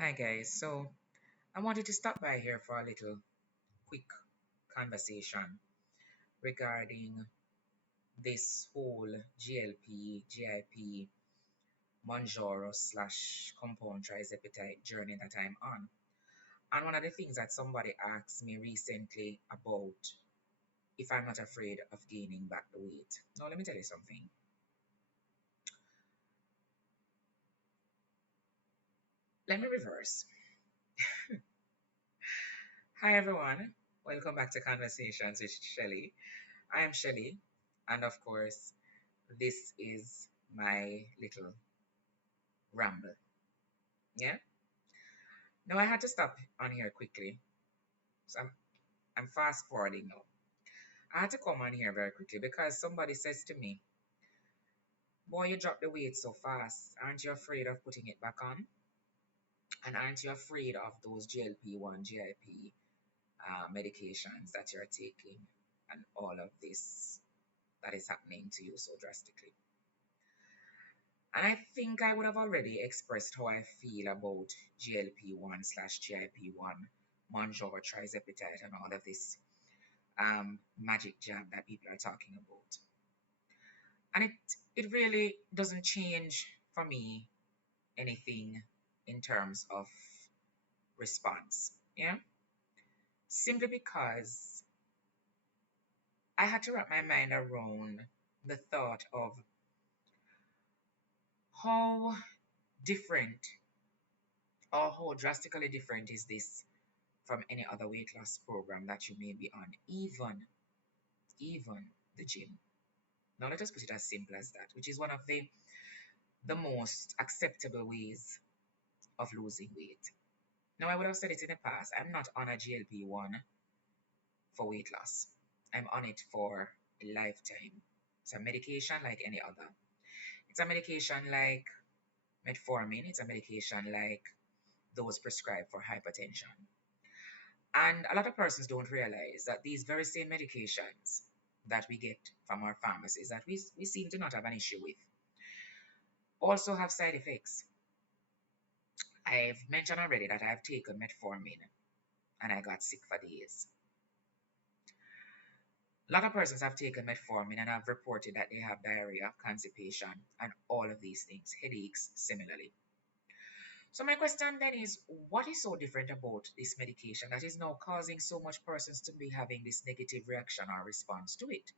Hi guys, so I wanted to stop by here for a little quick conversation regarding this whole GLP, GIP, Mounjaro slash compound trizepatide journey that I'm on. And one of the things that somebody asked me recently about if I'm not afraid of gaining back the weight. Now let me tell you something. Let me reverse. Hi everyone, welcome back to Conversations with Shelly. I am Shelly, and of course, this is my little ramble. Yeah. Now I had to stop on here quickly. So I'm fast forwarding now. I had to come on here very quickly because somebody says to me, "Boy, you dropped the weight so fast. Aren't you afraid of putting it back on? And aren't you afraid of those GLP-1, GIP medications that you're taking and all of this that is happening to you so drastically?" And I think I would have already expressed how I feel about GLP-1 slash GIP-1, Mounjaro, trizepatide, and all of this magic jab that people are talking about. And it really doesn't change for me anything in terms of response. Yeah. Simply because I had to wrap my mind around the thought of how different or how drastically different is this from any other weight loss program that you may be on, even the gym. Now let us put it as simple as that, which is one of the most acceptable ways of losing weight. Now I would have said it in the past, I'm not on a GLP-1 for weight loss. I'm on it for a lifetime. It's a medication like any other. It's a medication like metformin, it's a medication like those prescribed for hypertension. And a lot of persons don't realize that these very same medications that we get from our pharmacies that we seem to not have an issue with also have side effects. I've mentioned already that I've taken metformin and I got sick for days. A lot of persons have taken metformin and have reported that they have diarrhea, constipation, and all of these things, headaches similarly. So my question then is, what is so different about this medication that is now causing so much persons to be having this negative reaction or response to it?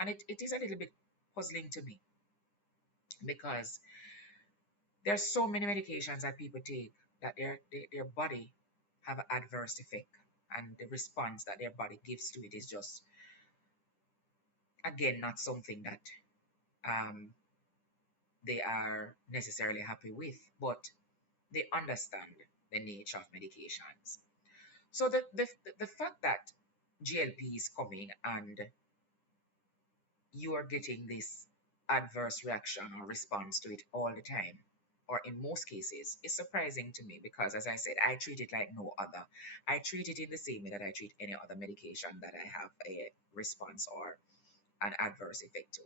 And it is a little bit puzzling to me because there's so many medications that people take that their body have an adverse effect, and the response that their body gives to it is just, again, not something that um, they are necessarily happy with, but they understand the nature of medications. So the fact that GLP is coming and you are getting this adverse reaction or response to it all the time, or in most cases, is surprising to me because, as I said, I treat it like no other. I treat it in the same way that I treat any other medication that I have a response or an adverse effect to.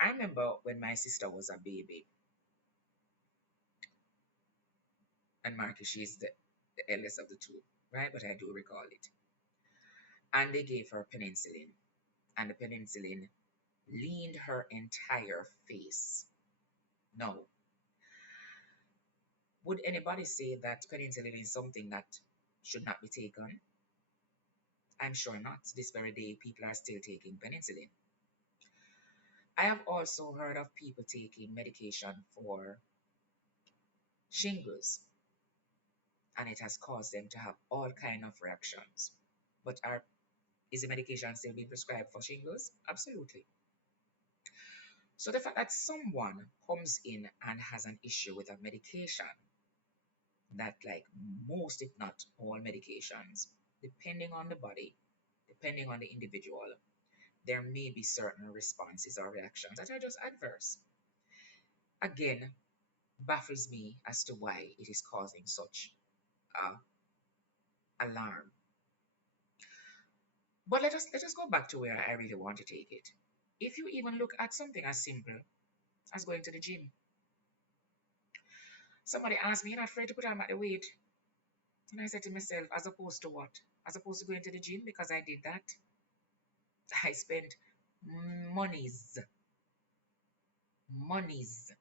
I remember when my sister was a baby, and Marky, she's the eldest of the two, right? But I do recall it. And they gave her penicillin, and the penicillin leaned her entire face. Now, would anybody say that penicillin is something that should not be taken? I'm sure not. This very day, people are still taking penicillin. I have also heard of people taking medication for shingles, and it has caused them to have all kind of reactions. But is the medication still being prescribed for shingles? Absolutely. So the fact that someone comes in and has an issue with a medication that, like most, if not all medications, depending on the body, depending on the individual, there may be certain responses or reactions that are just adverse. Again, baffles me as to why it is causing such alarm. But let us go back to where I really want to take it. If you even look at something as simple as going to the gym, Somebody asked me, you're not afraid to put on the weight? And I said to myself, as opposed to what? As opposed to going to the gym, because I did that. I spent monies, monies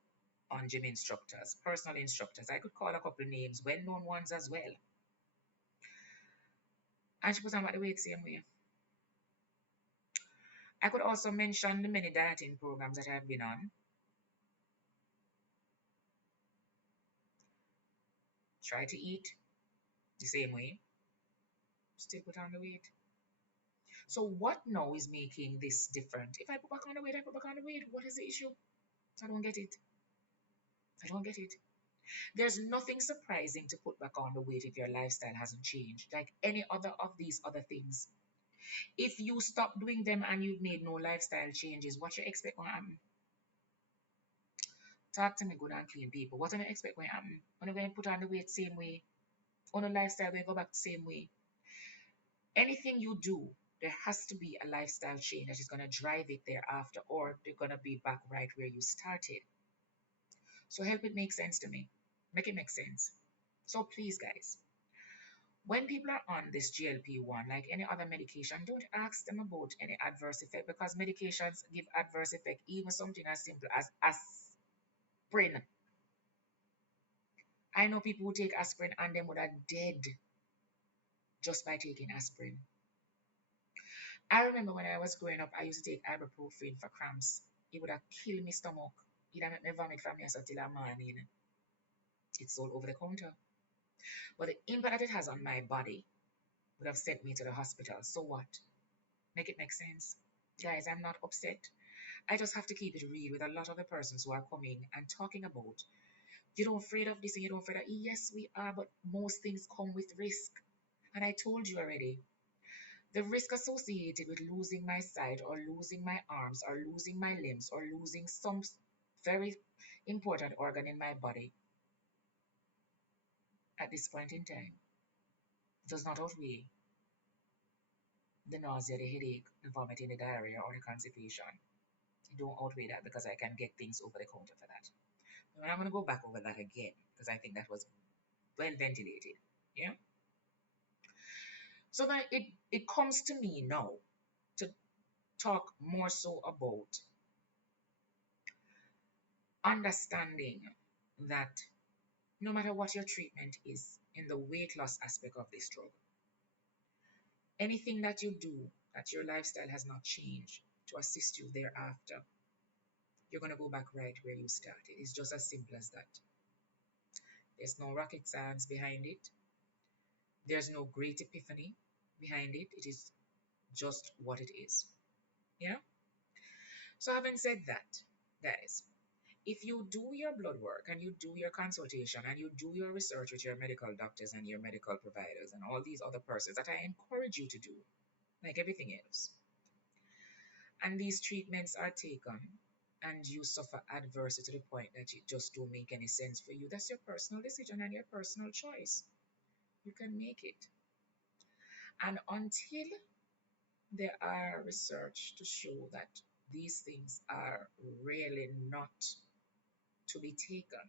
on gym instructors, personal instructors. I could call a couple names, well-known ones as well. And she put on the weight same way. I could also mention the many dieting programs that I've been on. Try to eat the same way, still put on the weight. So what now is making this different? If I put back on the weight, I put back on the weight. What is the issue? I don't get it. I don't get it. There's nothing surprising to put back on the weight if your lifestyle hasn't changed, like any other of these other things. If you stop doing them and you've made no lifestyle changes, what you expect will happen? Talk to me good and clean people. What do you expect will happen? When you going to put on the weight same way, on a lifestyle will go back the same way. Anything you do, there has to be a lifestyle change that is going to drive it thereafter, or they're going to be back right where you started. So help it make sense to me. Make it make sense. So please, guys, when people are on this GLP-1, like any other medication, don't ask them about any adverse effect, because medications give adverse effect, even something as simple as aspirin. I know people who take aspirin and them would are dead just by taking aspirin. I remember when I was growing up, I used to take ibuprofen for cramps. It would have killed me stomach. It would make me vomit from here till the morning. It's all over the counter. But the impact that it has on my body would have sent me to the hospital. So what? Make it make sense. Guys, I'm not upset. I just have to keep it real with a lot of the persons who are coming and talking about, you don't afraid of this and you don't afraid of that. Yes, we are, but most things come with risk. And I told you already, the risk associated with losing my sight or losing my arms or losing my limbs or losing some very important organ in my body at this point in time does not outweigh the nausea, the headache, the vomiting, the diarrhea, or the constipation. It don't outweigh that, because I can get things over the counter for that. And I'm going to go back over that again because I think that was well ventilated. Yeah. So then it comes to me now to talk more so about understanding that no matter what your treatment is in the weight loss aspect of this drug, anything that you do that your lifestyle has not changed to assist you thereafter, you're going to go back right where you started. It's just as simple as that. There's no rocket science behind it. There's no great epiphany behind it. It is just what it is. Yeah. So having said that, guys, if you do your blood work and you do your consultation and you do your research with your medical doctors and your medical providers and all these other persons that I encourage you to do, like everything else, and these treatments are taken and you suffer adversity to the point that it just don't make any sense for you, that's your personal decision and your personal choice. You can make it. And until there are research to show that these things are really not to be taken,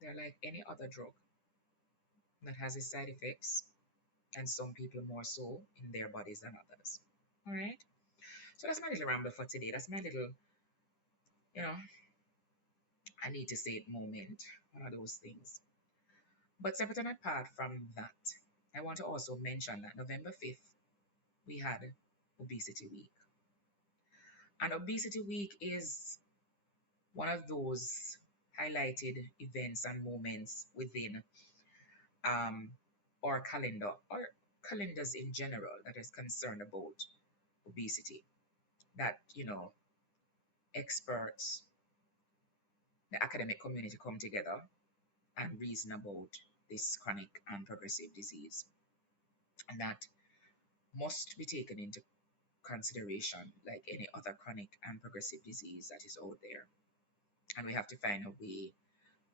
they're like any other drug that has its side effects, and some people more so in their bodies than others. All right. So that's my little ramble for today. That's my little, you know, I need to say it moment, one of those things. But separate and apart from that, I want to also mention that November 5th, we had Obesity Week. And Obesity Week is one of those highlighted events and moments within um, our calendar, or calendars in general, that is concerned about obesity. That, experts, the academic community come together and reason about this chronic and progressive disease. And that must be taken into consideration like any other chronic and progressive disease that is out there. And we have to find a way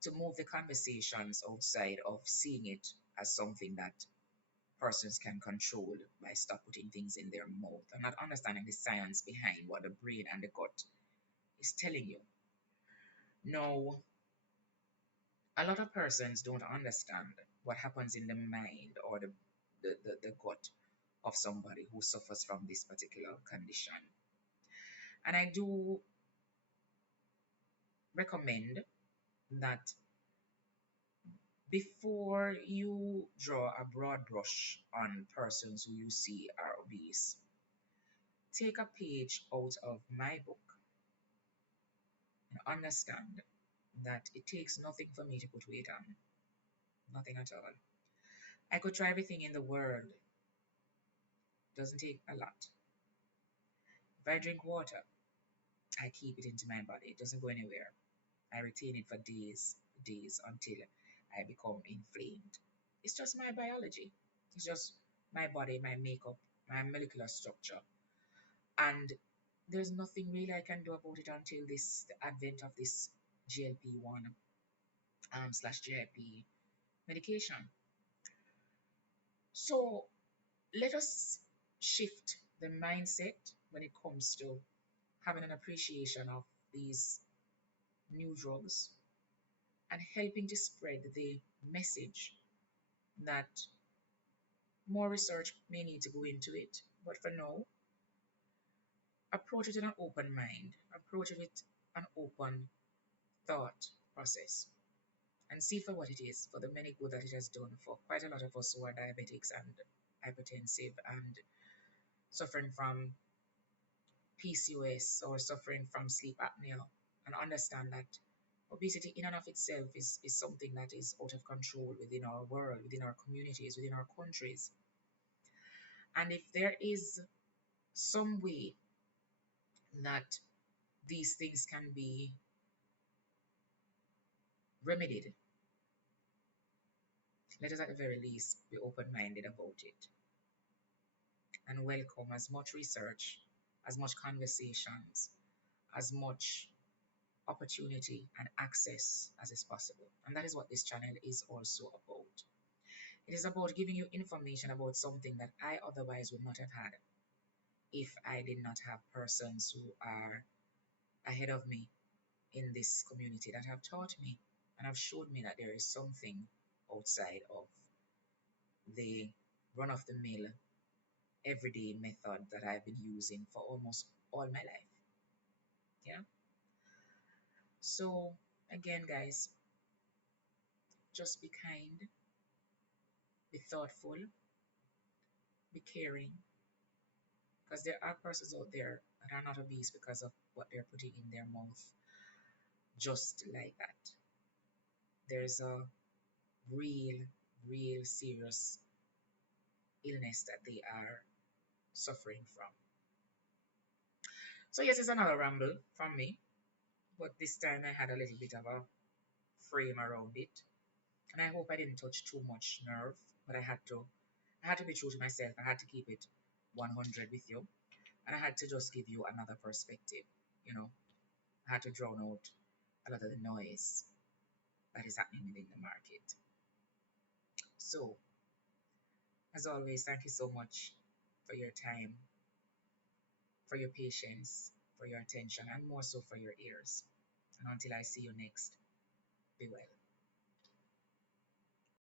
to move the conversations outside of seeing it as something that persons can control by stop putting things in their mouth and not understanding the science behind what the brain and the gut is telling you. Now, A lot of persons don't understand what happens in the mind or the gut of somebody who suffers from this particular condition. And I do recommend that before you draw a broad brush on persons who you see are obese, take a page out of my book and understand that it takes nothing for me to put weight on. Nothing at all. I could try everything in the world. Doesn't take a lot. If I drink water, I keep it into my body. It doesn't go anywhere. I retain it for days until I become inflamed. It's just my biology. It's just my body, my makeup, my molecular structure. And there's nothing really I can do about it until the advent of this GLP-1 slash GIP medication. So let us shift the mindset when it comes to having an appreciation of these new drugs and helping to spread the message that more research may need to go into it. But for now, approach it with an open mind, approach it with an open thought process, and see for what it is, for the many good that it has done for quite a lot of us who are diabetics and hypertensive and suffering from PCOS or suffering from sleep apnea, and understand that obesity in and of itself is something that is out of control within our world, within our communities, within our countries. And if there is some way that these things can be remedied, let us at the very least be open minded about it and welcome as much research, as much conversations, as much opportunity and access as is possible. And that is what this channel is also about. It is about giving you information about something that I otherwise would not have had if I did not have persons who are ahead of me in this community that have taught me and have showed me that there is something outside of the run of the mill everyday method that I've been using for almost all my life. Yeah. So again, guys, just be kind, be thoughtful, be caring, because there are persons out there that are not obese because of what they're putting in their mouth. Just like that, there's a real, real serious illness that they are suffering from. So yes, it's another ramble from me, but this time I had a little bit of a frame around it, and I hope I didn't touch too much nerve, but I had to be true to myself. I had to keep it 100 with you, and I had to just give you another perspective. You know, I had to drown out a lot of the noise that is happening within the market. So, as always, thank you so much for your time, for your patience, for your attention, and more so for your ears. And until I see you next, be well.